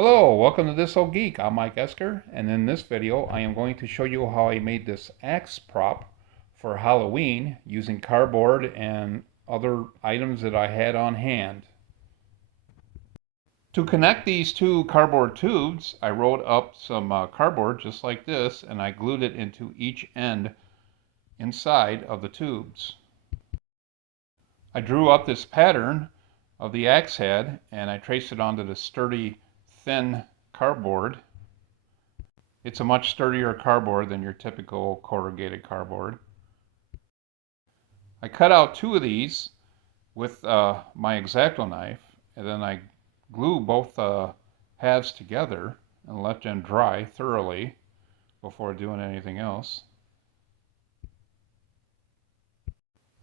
Hello, welcome to This Old Geek. I'm Mike Esker, and in this video I am going to show you how I made this axe prop for Halloween using cardboard and other items that I had on hand. To connect these two cardboard tubes, I rolled up some cardboard just like this, and I glued it into each end inside of the tubes. I drew up this pattern of the axe head, and I traced it onto the sturdy, thin cardboard. It's a much sturdier cardboard than your typical corrugated cardboard. I cut out two of these with my X-Acto knife, and then I glue both halves together and let them dry thoroughly before doing anything else.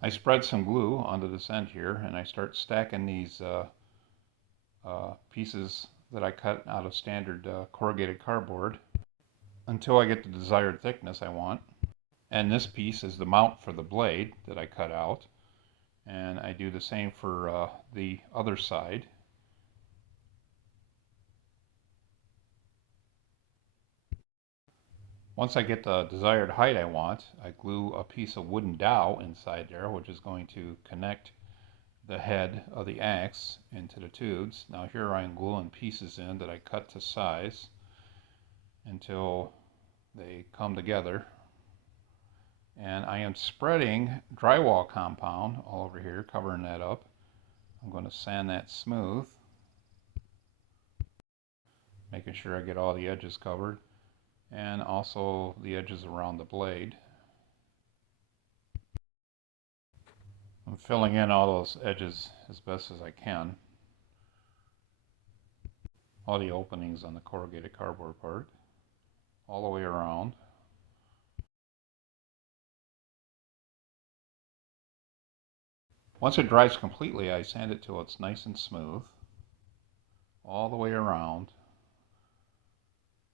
I spread some glue onto this end here, and I start stacking these pieces that I cut out of standard corrugated cardboard until I get the desired thickness I want. And this piece is the mount for the blade that I cut out. And I do the same for the other side. Once I get the desired height I want, I glue a piece of wooden dowel inside there, which is going to connect the head of the axe into the tubes. Now here I'm gluing pieces in that I cut to size until they come together. And I am spreading drywall compound all over here, covering that up. I'm going to sand that smooth, making sure I get all the edges covered, and also the edges around the blade. I'm filling in all those edges as best as I can. All the openings on the corrugated cardboard part, all the way around. Once it dries completely, I sand it till it's nice and smooth, all the way around,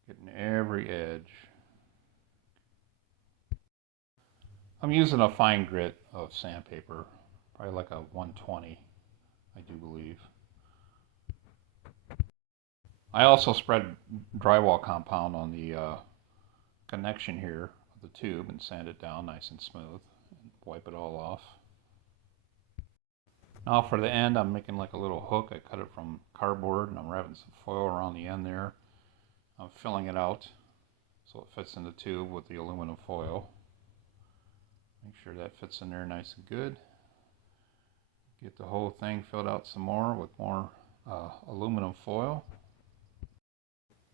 getting every edge. I'm using a fine grit of sandpaper, probably like a 120, I do believe. I also spread drywall compound on the connection here of the tube and sand it down nice and smooth and wipe it all off. Now for the end, I'm making like a little hook. I cut it from cardboard and I'm wrapping some foil around the end there. I'm filling it out so it fits in the tube with the aluminum foil. Make sure that fits in there nice and good. Get the whole thing filled out some more with more aluminum foil.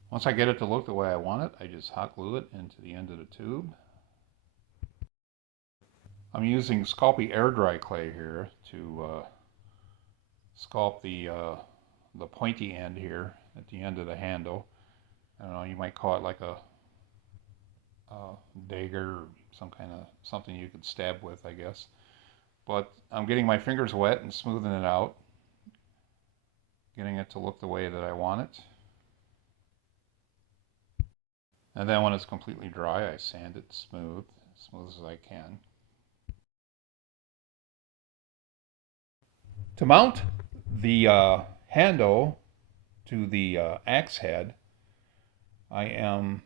Once I get it to look the way I want it, I just hot glue it into the end of the tube. I'm using Sculpey air dry clay here to sculpt the pointy end here at the end of the handle. I don't know, you might call it like a dagger or some kind of something you could stab with, I guess. But I'm getting my fingers wet and smoothing it out, getting it to look the way that I want it. And then when it's completely dry, I sand it smooth as I can. To mount the handle to the axe head, I am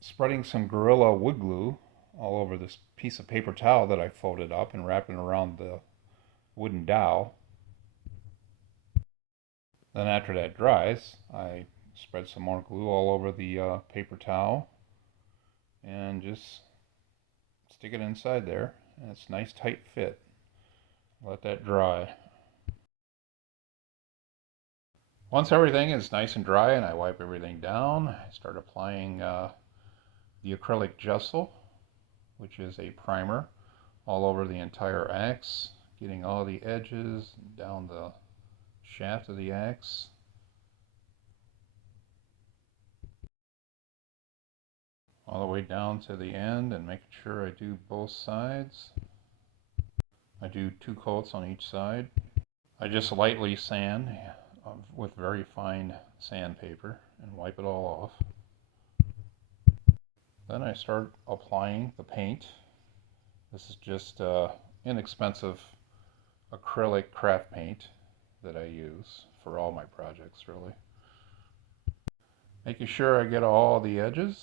spreading some Gorilla wood glue all over this piece of paper towel that I folded up and wrapping around the wooden dowel. Then after that dries, I spread some more glue all over the paper towel and just stick it inside there, and it's a nice tight fit. Let that dry. Once everything is nice and dry and I wipe everything down, I start applying the acrylic gesso, which is a primer, all over the entire axe, getting all the edges down the shaft of the axe. All the way down to the end, and making sure I do both sides. I do 2 coats on each side. I just lightly sand with very fine sandpaper and wipe it all off. Then I start applying the paint. This is just inexpensive acrylic craft paint that I use for all my projects, really. Making sure I get all the edges.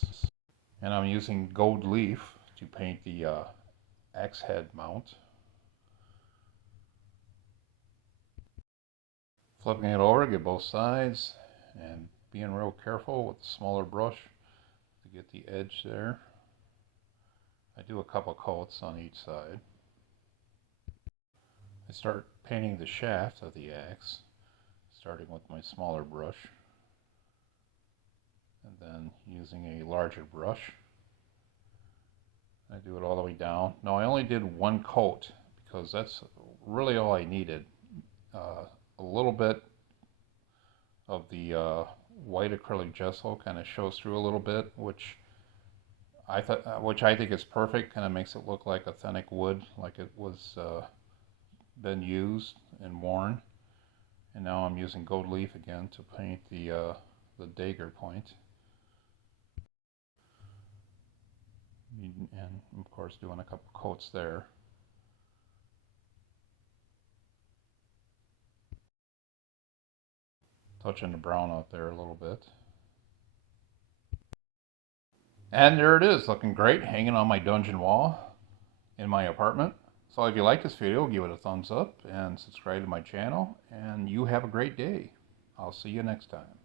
And I'm using gold leaf to paint the axe head mount. Flipping it over, get both sides, and being real careful with the smaller brush to get the edge there. I do a couple coats on each side. I start painting the shaft of the axe, starting with my smaller brush, and then using a larger brush. I do it all the way down. Now I only did one coat because that's really all I needed. A little bit of the white acrylic gesso kind of shows through a little bit, which I think is perfect. Kind of makes it look like authentic wood, like it was been used and worn. And now I'm using gold leaf again to paint the dagger point. And of course doing a couple coats there. Touching the brown out there a little bit. And there it is, looking great, hanging on my dungeon wall in my apartment. So if you like this video, give it a thumbs up and subscribe to my channel. And you have a great day. I'll see you next time.